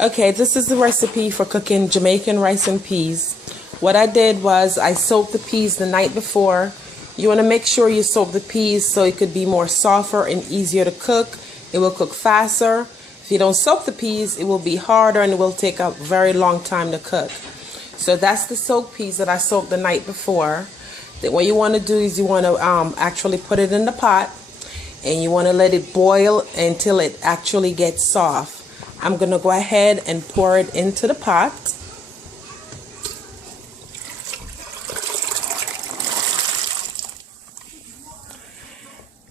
Okay, this is the recipe for cooking Jamaican rice and peas. What I did was I soaked the peas the night before. You want to make sure you soak the peas so it could be more softer and easier to cook. It will cook faster. If you don't soak the peas, it will be harder and it will take a very long time to cook. So that's the soaked peas that I soaked the night before. Then what you want to do is you want to actually put it in the pot and you want to let it boil until it actually gets soft. I'm going to go ahead and pour it into the pot.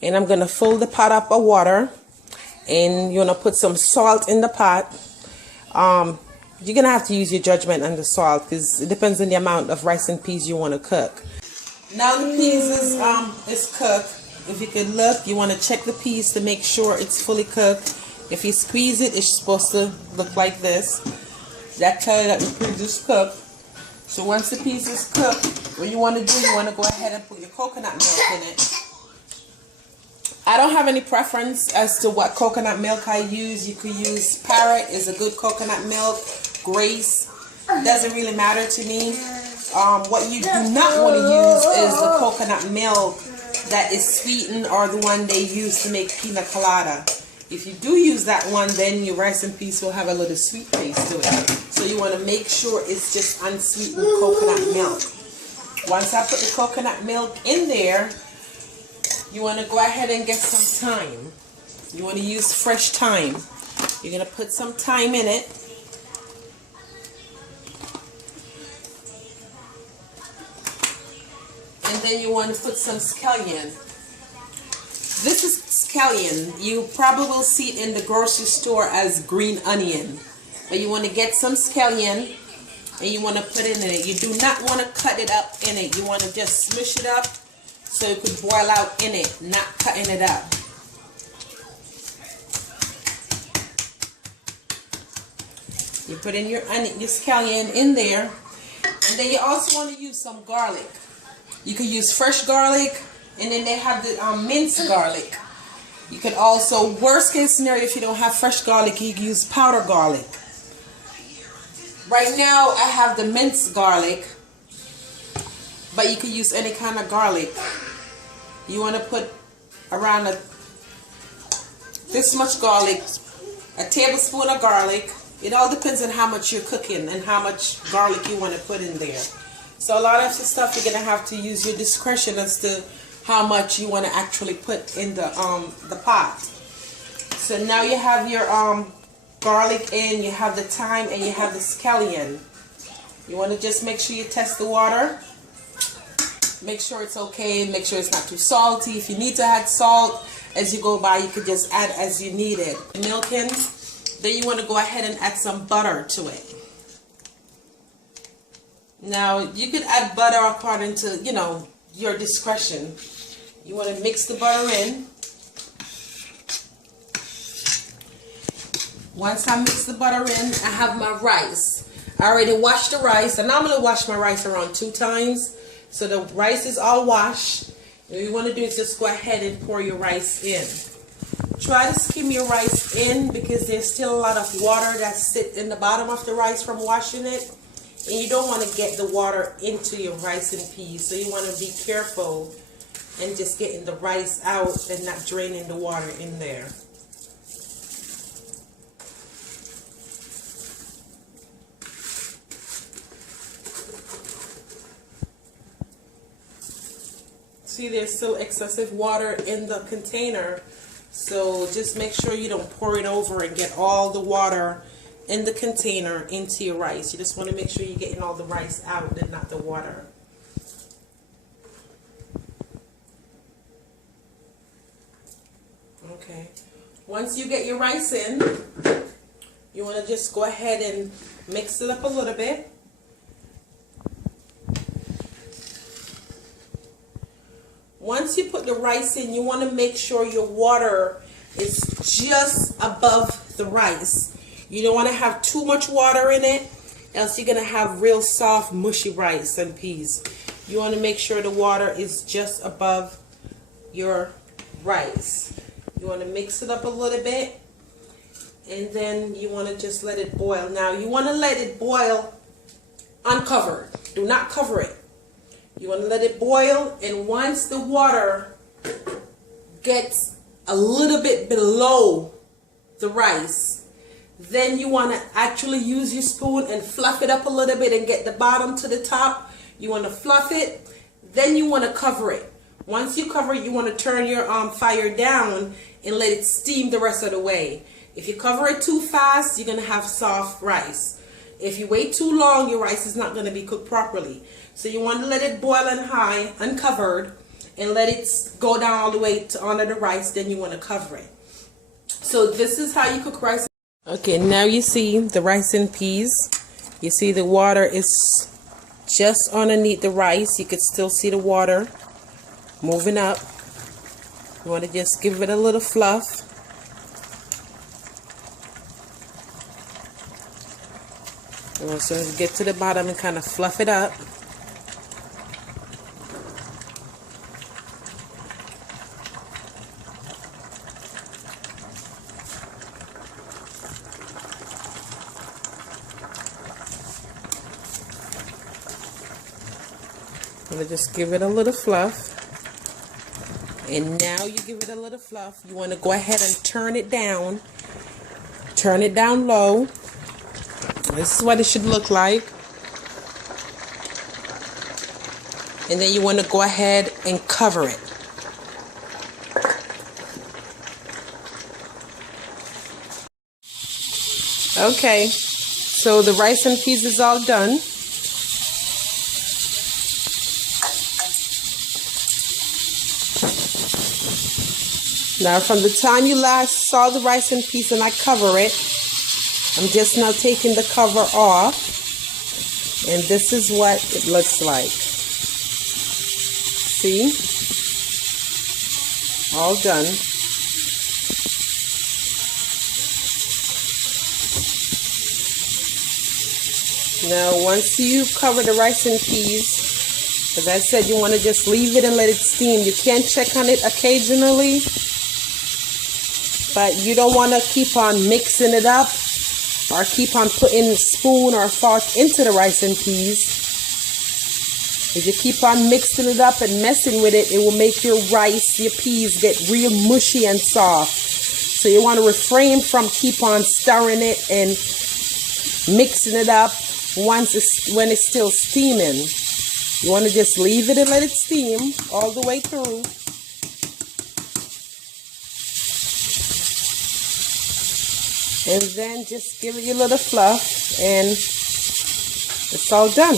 And I'm going to fill the pot up with water. And you're going to put some salt in the pot. You're going to have to use your judgment on the salt because it depends on the amount of rice and peas you want to cook. Now the peas is cooked. If you could look, you want to check the peas to make sure it's fully cooked. If you squeeze it, it's supposed to look like this. That tells you that the peas is cooked. So once the peas is cooked, what you want to do, you want to go ahead and put your coconut milk in it. I don't have any preference as to what coconut milk I use. You could use Parrot, is a good coconut milk. Grace, doesn't really matter to me. What you do not want to use is the coconut milk that is sweetened or the one they use to make pina colada. If you do use that one, then your rice and peas will have a little sweet taste to it. So you want to make sure it's just unsweetened coconut milk. Once I put the coconut milk in there, you want to go ahead and get some thyme. You want to use fresh thyme. You're going to put some thyme in it. And then you want to put some scallion. This is scallion. You probably will see it in the grocery store as green onion. But you want to get some scallion and you want to put it in it. You do not want to cut it up in it. You want to just smush it up so it could boil out in it, not cutting it up. You put in your scallion in there. And then you also want to use some garlic. You could use fresh garlic. And then they have the minced garlic. You could also, worst case scenario, if you don't have fresh garlic, you can use powdered garlic. Right now, I have the minced garlic, but you could use any kind of garlic. You want to put around this much garlic, a tablespoon of garlic. It all depends on how much you're cooking and how much garlic you want to put in there. So a lot of the stuff you're going to have to use your discretion as to how much you want to actually put in the pot. So now you have your garlic in, you have the thyme, and you have the scallion. You want to just make sure you test the water. Make sure it's okay. Make sure it's not too salty. If you need to add salt as you go by, you could just add as you need it. Milk in. Then you want to go ahead and add some butter to it. Now you could add butter according to, you know, your discretion. You want to mix the butter in. Once I mix the butter in, I have my rice. I already washed the rice, and I'm going to wash my rice around 2 times. So the rice is all washed. What you want to do is just go ahead and pour your rice in. Try to skim your rice in because there's still a lot of water that sits in the bottom of the rice from washing it. And you don't want to get the water into your rice and peas. So you want to be careful and just getting the rice out and not draining the water in there. See, there's still excessive water in the container. So just make sure you don't pour it over and get all the water in the container into your rice. You just want to make sure you're getting all the rice out and not the water. Okay. Once you get your rice in, you want to just go ahead and mix it up a little bit. Once you put the rice in, you want to make sure your water is just above the rice. You don't want to have too much water in it, else you're going to have real soft, mushy rice and peas. You want to make sure the water is just above your rice. You want to mix it up a little bit and then you want to just let it boil. Now you want to let it boil uncovered. Do not cover it. You want to let it boil, and once the water gets a little bit below the rice, then you want to actually use your spoon and fluff it up a little bit and get the bottom to the top. You want to fluff it, then you want to cover it. Once you cover it, you want to turn your fire down and let it steam the rest of the way. If you cover it too fast, you're going to have soft rice. If you wait too long, your rice is not going to be cooked properly. So you want to let it boil on high, uncovered, and let it go down all the way to under the rice. Then you want to cover it. So this is how you cook rice. Okay, now you see the rice and peas. You see the water is just underneath the rice. You could still see the water moving up. You want to just give it a little fluff. And as soon as you get to the bottom and kind of fluff it up. I'm going to just give it a little fluff. And now you give it a little fluff. You want to go ahead and turn it down. Turn it down low. This is what it should look like. And then you want to go ahead and cover it. Okay, so the rice and peas is all done. Now from the time you last saw the rice and peas and I cover it, I'm just now taking the cover off, and this is what it looks like. See? All done. Now once you cover the rice and peas, as I said, you want to just leave it and let it steam. You can check on it occasionally, but you don't want to keep on mixing it up or keep on putting a spoon or fork into the rice and peas. If you keep on mixing it up and messing with it, it will make your rice, your peas get real mushy and soft. So you want to refrain from keep on stirring it and mixing it up when it's still steaming. You want to just leave it and let it steam all the way through. And then just give it your little fluff, and it's all done.